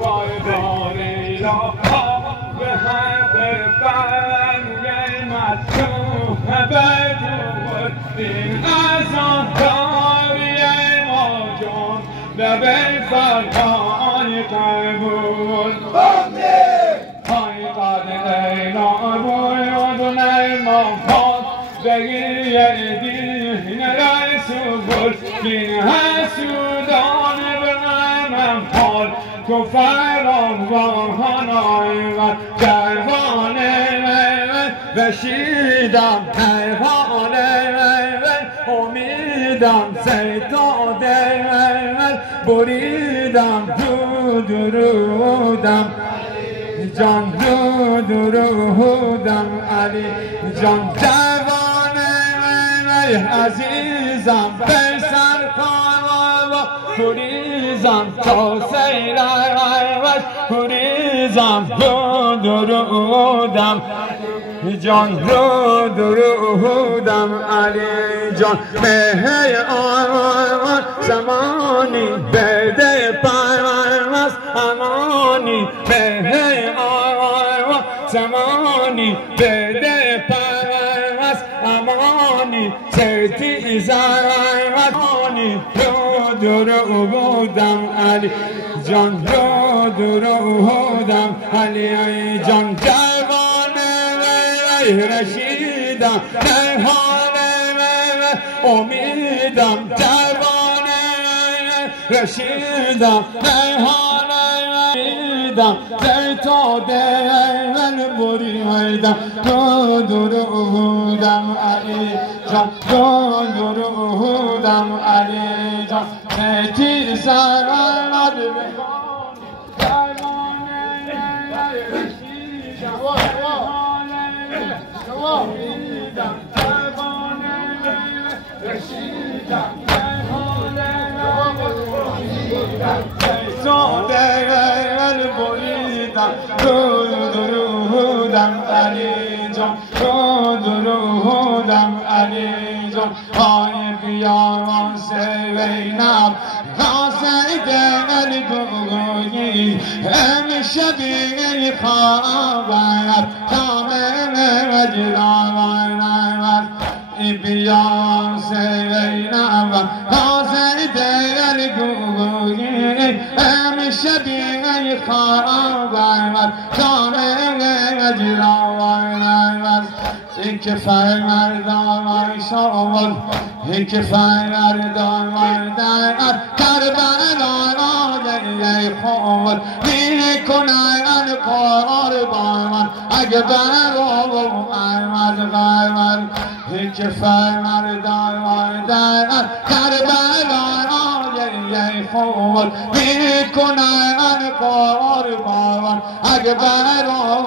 بایداریلا به حق بنگ مطلوب بدون دین از آن داری ما جون لبه فرقای قبول های قدر نابود نیما پاک بگیه دین رسول دین حسودان به من حال تو فراوان آیوان جوانه بشیدم حیوانه امیدم ستاده بریدم درودم جان درودم علی جان جوانه عزیزم به سر کار گریزم تا سیرش گریزم درودم جان درودم علی جان مهی آمان زمانی بده پرمست امانی مهی آمان زمانی بده پرمست امانی سیتی زمانی درودم علی جان درودم علی جان رشیدم نهانه امیدم جوانه رشیدم نهانه امیدم زیتاده من بریدم درودم علی جان درودم علی جان نیتی سرمد درودم علی جان درودم علی جان های بیاران سوینم کاسه دل گویی همیشه بی خبر کامل مجران بیان سوینم کاسه دل گویی همیشه بی خبر کامل مجران این که فرمردان شامل این که فرمردان در کربلا دیگه خود میکنن قربان اگه برو فرمرد این که فرمردان در کربلا دیگه خود میکنن قربان اگه برو